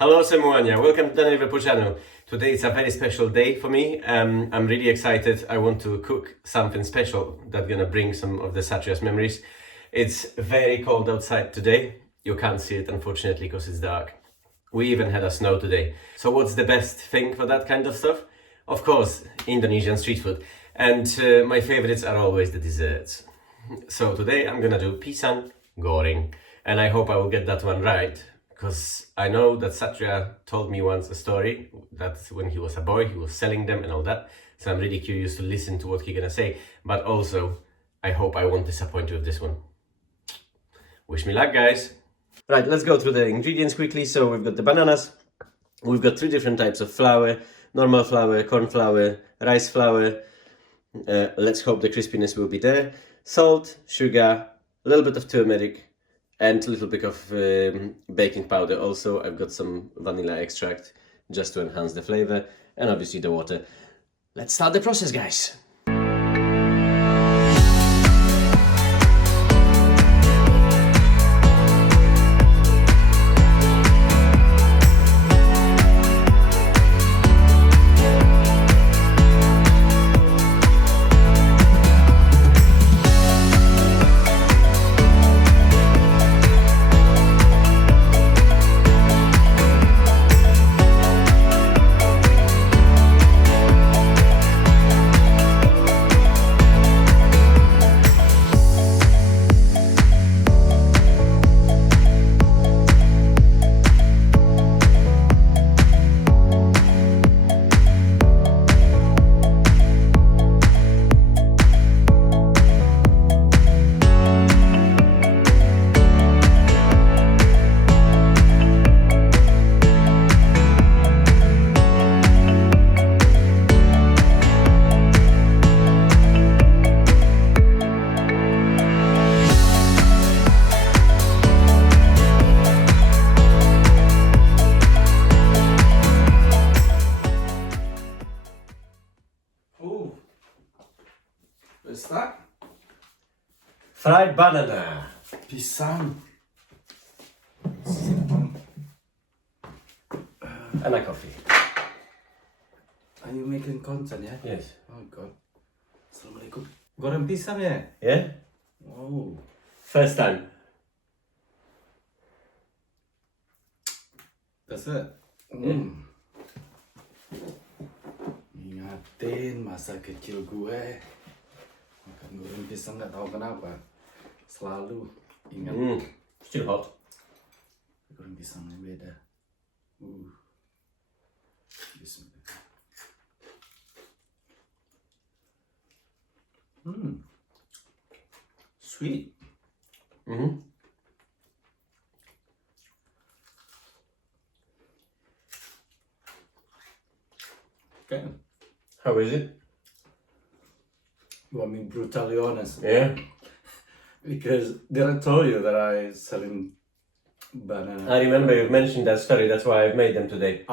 Halo semuanya, welcome to Dari channel. Today it's a very special day for me. I'm really excited. I want to cook something special that's gonna bring some of the Satria's memories. It's very cold outside today. You can't see it unfortunately because it's dark. We even had a snow today. So what's the best thing for that kind of stuff? Of course, Indonesian street food. And my favorites are always the desserts. So today I'm gonna do pisang goreng. And I hope I will get that one right. Because I know that Satria told me once a story that when he was a boy, he was selling them and all that. So I'm really curious to listen to what he's gonna say. But also, I hope I won't disappoint you with this one. Wish me luck, guys. Right, let's go through the ingredients quickly. So we've got the bananas. We've got 3 different types of flour. Normal flour, corn flour, rice flour. Let's hope the crispiness will be there. Salt, sugar, a little bit of turmeric, and a little bit of baking powder. Also, I've got some vanilla extract just to enhance the flavor, and obviously the water. Let's start the process, guys. What's that? Fried banana. Pisang. And a coffee. Are you making content, yeah? Yes. Oh god. Assalamualaikum. Goreng pisang ya? Yeah? Oh. First time. That's it. Ingatin masa kecil gue. Makan goreng pisang nggak tahu kenapa. Selalu ingat. Still hot. Goreng pisangnya beda. Bismillah. Sweet. Okay. How is it? You want me brutally honest? Yeah? Because did I tell you that I selling banana? I remember you mentioned that story, that's why I've made them today.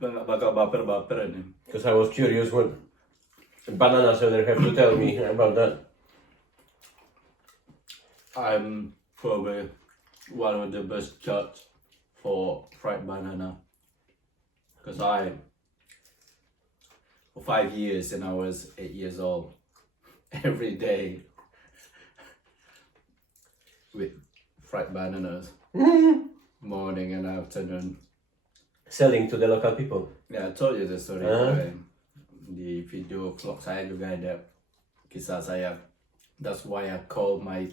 Nggak bakal baper-baper ini. Because I was curious what banana seller have to tell me about that. I'm probably one of the best judge for fried banana. Because for 5 years and I was 8 years old, every day with fried bananas, morning and afternoon. Selling to the local people. Yeah, I told you the story. Di video vlog saya juga ada kisah saya. That's why I call my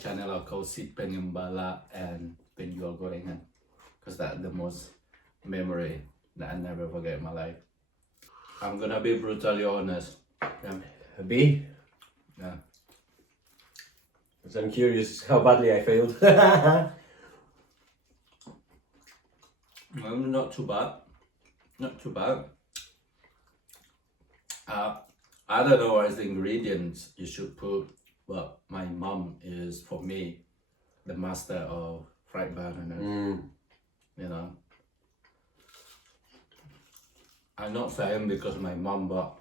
channel I call si pengembala and penjual gorengan, because that's the most memory that I never forget in my life. I'm gonna be brutally honest. Be? Yeah. Because I'm curious how badly I failed. Not too bad. Not too bad. I don't know what's the ingredients you should put, but my mom is, for me, the master of fried bananas. You know. I'm not saying because my mom, but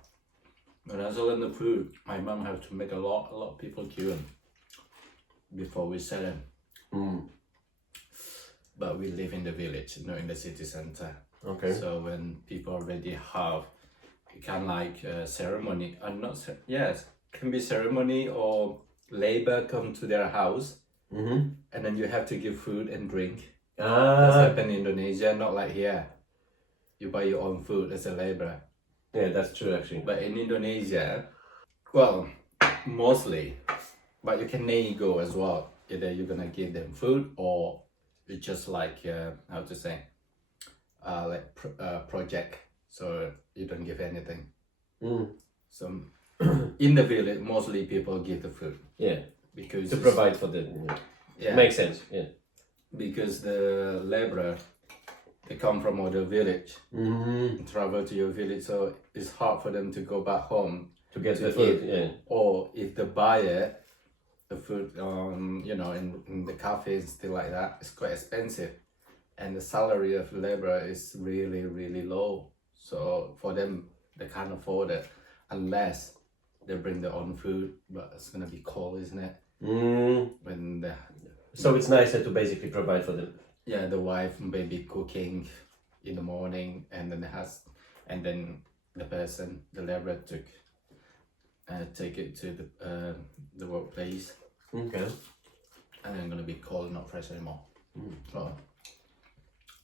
when I sell in the food, my mom has to make a lot of people queuing before we sell it. but we live in the village, not in the city center. Okay. So when people already have kind of like a ceremony, not yes, can be ceremony or labor come to their house, and then you have to give food and drink. That's happened in Indonesia, not like here. You buy your own food as a laborer. Yeah, that's true actually. But in Indonesia, well, mostly, but you can nego as well. Either you're gonna give them food or it's just like how to say, project. So you don't give anything. So in the village, mostly people give the food. Yeah. Because to provide for them. Yeah. Makes sense. Yeah. Because the laborer, they come from other village, travel to your village, so it's hard for them to go back home to get the food. eat. Yeah. Or if they buy it, the food, you know, in the cafes, still like that, it's quite expensive, and the salary of laborer is really, really low. So for them, they can't afford it unless they bring their own food, but it's gonna be cold, isn't it? When the So it's nicer to basically provide for them. Yeah, the wife maybe cooking in the morning, and then the person, the laborer, take it to the workplace. Okay. And then gonna be cold, not fresh anymore. So,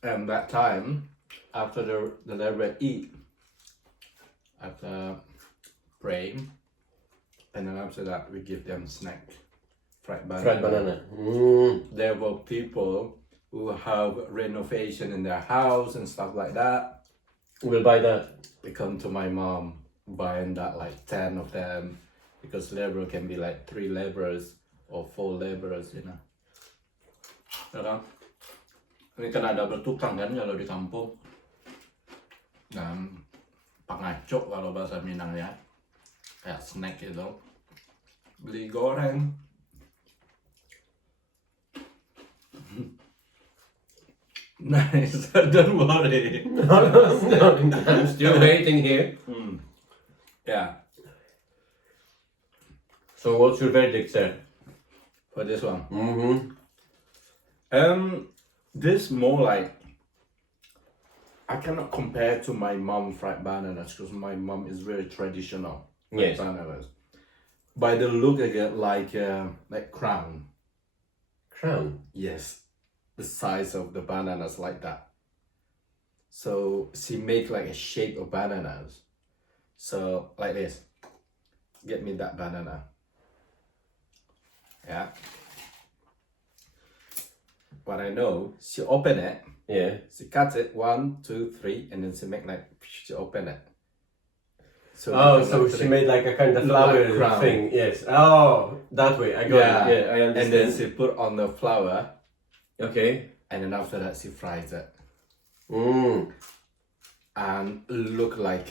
and that time, after the laborer eat, after praying, and then after that we give them snack, fried banana. Fried banana. There were people who have renovation in their house and stuff like that. We'll buy that. They come to my mom buying that, like 10 of them, because labor can be like 3 laborers or 4 laborers, you know. Ya kan? Ini kan ada bertukang kan kalau di kampung. Dan pangacok kalau bahasa Minang ya. Kayak snack gitu. Beli goreng. Nice, don't worry. No, I'm still waiting here. Yeah, So what's your verdict, sir? for this one. This more like, I cannot compare to my mom fried bananas because my mom is very traditional fried Yes. bananas. By the look again, like crown. Crown. Yes, the size of the bananas like that. So she make like a shape of bananas. So like this. Get me that banana. Yeah. What I know, she open it, Yeah. she cuts it 1, 2, 3, and then she make like she open it. So Oh, become so like she three. made like a kind of Look like flower crown. thing. Yes. Oh, that way. I got it. Yeah, I And then understand. she put on the flour, Okay. and then after that she fries it and look like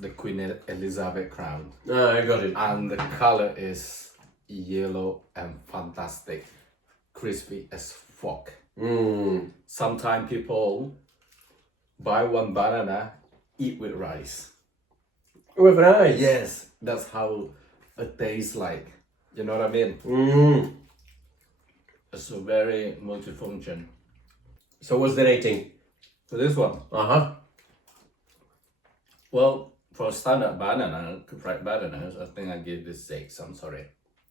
the Queen Elizabeth crown. Ah, I got it. And the color is yellow and fantastic, crispy as fuck. Sometimes people buy one banana, eat with rice. With rice. Yes, that's how it tastes like. You know what I mean? It's a very multifunction. So what's the rating? So this one, well, for standard banana, fried bananas, I think I give this 6. I'm sorry.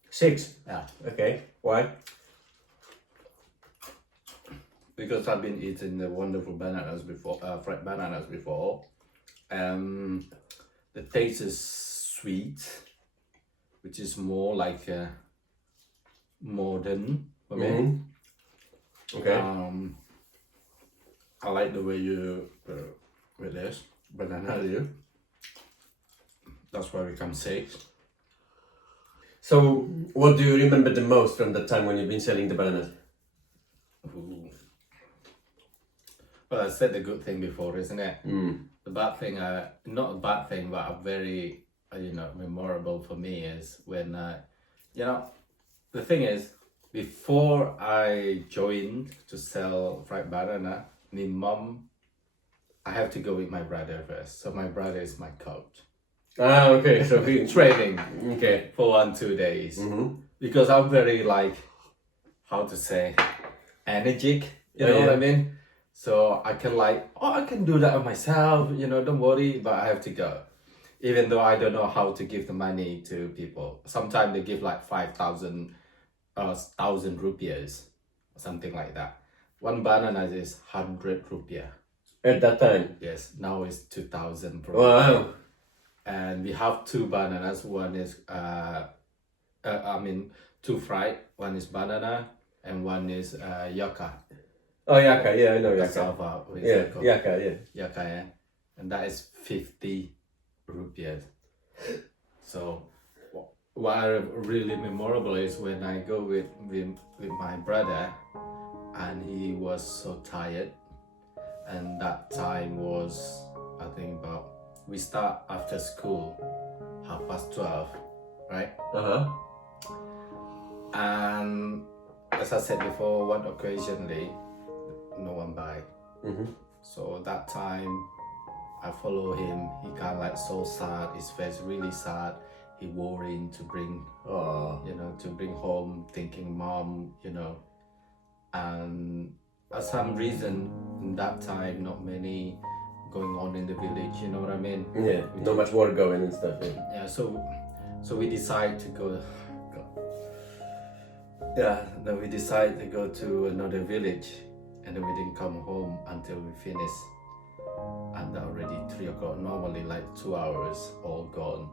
6. Yeah, Okay. Why? because I've been eating the wonderful bananas before, fried bananas before. The taste is sweet, which is more like modern for me. Okay. I like the way you with this banana here. That's why we come 6. So what do you remember the most from the time when you've been selling the bananas? Ooh. Well, I said the good thing before, isn't it? The bad thing, not a bad thing, but a very, memorable for me is when, the thing is, before I joined to sell fried banana, my mom, I have to go with my brother first. So my brother is my coach. Ah, okay. So he Training okay. for 1-2 days. Because I'm very how to say, energetic, you Oh, know what yeah. I mean? So I can like, oh, I can do that myself, you know, don't worry, but I have to go. Even though I don't know how to give the money to people. Sometimes they give like 5,000 1,000 rupees, something like that. One banana is 100 rupiah. At that time. Yes, now it's 2,000 probably. Wow. And we have two bananas. One is two fried. One is banana and one is yucca. Oh, yaka, yeah, I know yaka. Cassava. What is Yeah, it called? yaka, yeah. Yucca, yeah. And that is 50 rupiahs. So what I really memorable is when I go with my brother, and he was so tired, and that time was, I think, about, we start after school 12:30, right? Uh-huh. And as I said before, one occasionally no one buy. Mm-hmm. So that time I follow him. He kind of like so sad. His face really sad. He worrying to bring, to bring home, thinking mom, and for some reason in that time, not many going on in the village. You know what I mean? Yeah. Not much work going and stuff. Yeah. Yeah. So we decide to go. Yeah. Then we decide to go to another village, and then we didn't come home until we finished. And already 3 o'clock. Normally like 2 hours, all gone.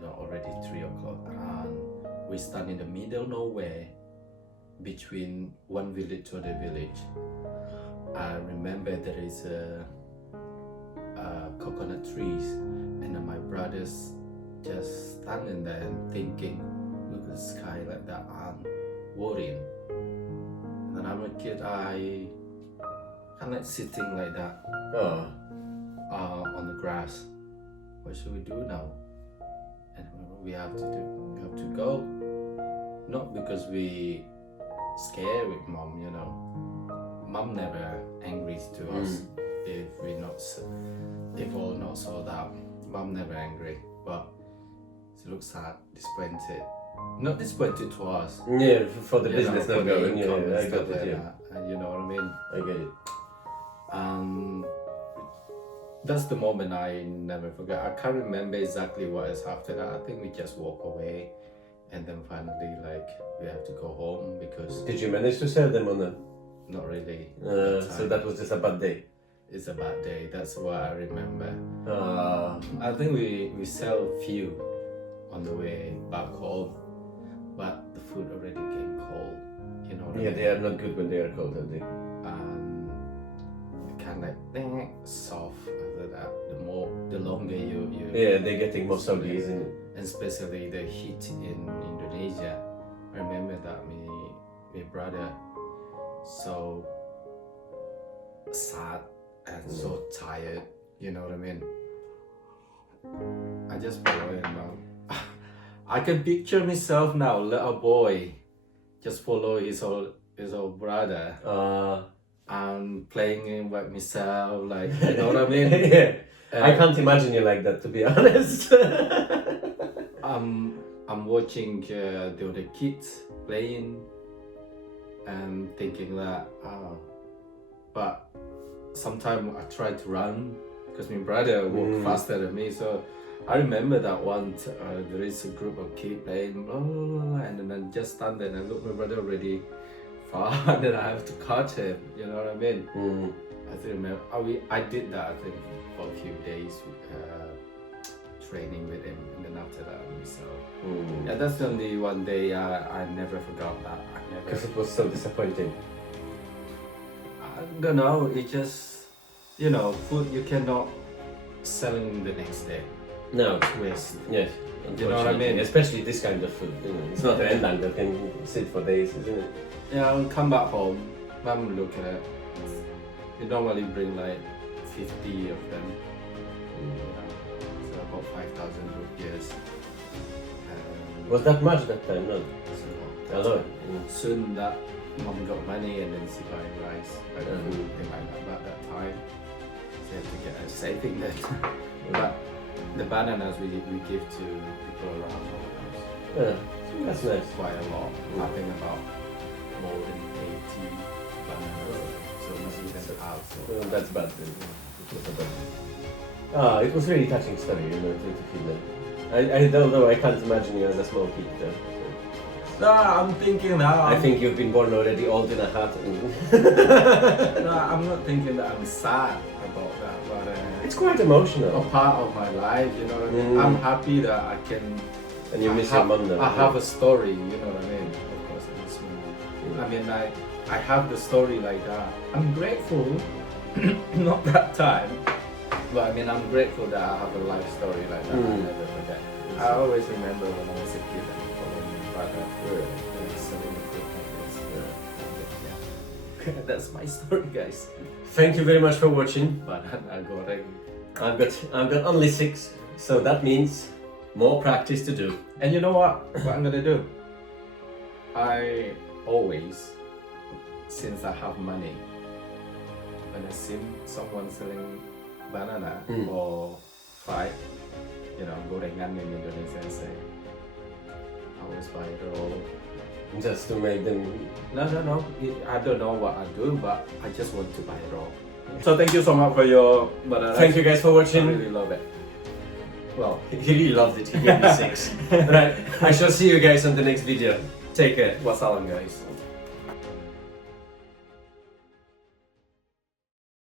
Already 3 o'clock, and we stand in the middle nowhere between one village to the village. I remember there is a coconut trees, and then my brothers just standing there and thinking, look at the sky like that, and worrying. And then I'm a kid, I kind of like sitting like that on the grass. What should we do now? And we have to go, not because we scared with mom, mom never angry to us if all not sold out. Mom never angry, but she looks sad, disappointed, not disappointed to us. Yeah, for the business for not the going. income and Yeah, I stuff got it. like Yeah, that. You know what I mean? I get it. That's the moment I never forget. I can't remember exactly what is after that. I think we just walk away, and then finally, like, we have to go home because Did you manage to sell them or not? not really. So that was just a bad day. It's a bad day. That's what I remember. Ah. I think we sell few on the way back home, but the food already came cold. You know what I Yeah, mean? they are not good when they are cold, are they? Kind of like soft after that. The longer you Yeah, they're getting more soggy, isn't it? and especially the heat in Indonesia. I remember that my brother so sad and so tired. You know what I mean? I just follow him now. I can picture myself now, little boy, just follow his old brother. And playing him by myself, like, you know what I mean? Yeah. I can't imagine you like that, to be honest. I'm watching the other kids playing and thinking that, but sometimes I try to run because my brother walk faster than me. So I remember that once there is a group of kids playing, blah, blah, blah, and then I just stand there and I look my brother already far, and then I have to catch him. You know what I mean? I still remember. I did that, I think, for a few days, training with him, and then after that, myself. Yeah, that's the only one day I never forgot that. Because it was so disappointing. I don't know. It just, food you cannot sell in the next day. No. It's waste. Yes. You know what I mean? Especially this kind of food. It's not an endline that can sit for days, isn't it? Yeah, I'll come back home. Mom look at it. They normally bring like 50 of them. So about 5,000 rupees. Was that much that time? No. A lot. Soon that mom got money and then she buy rice, like food, thing like that. But that time, she had to get a saving then. But the bananas we give to people around our house. Yeah, that's nice. Quite a lot. I think about more than 80 banana, so masih even half. So Well, that's bad. It was really touching story, you know, to feel that. I don't know, I can't imagine you as a small kid though. no, I'm thinking now. I think you've been born already old in a hat. No, I'm not thinking that I'm sad about that, but It's quite emotional. a part of my life, you know what I mean? I'm happy that I can. And you miss your mum though. I have a story, you know what I mean? Of course, I miss my mum. I mean, I have the story like that. I'm grateful, not that time, but I mean, I'm grateful that I have a life story like that. I never forget. I always remember when I was a kid and following my brother, selling the food like this. Yeah. That's my story, guys. Thank you very much for watching. Banana goreng. I've got only 6, so that means more practice to do. And you know what? What I'm gonna do? I always, since I have money, when I see someone selling banana or fried, you know, gorengan in Indonesia, I say, I always buy it all. Just to make them. No. I don't know what I do, but I just want to buy it all. So thank you so much for your banana. Thank you guys for I watching. really love it. Well, He really loved it. He gave me 6. Right. I shall see you guys on the next video. Take care. wassalam guys.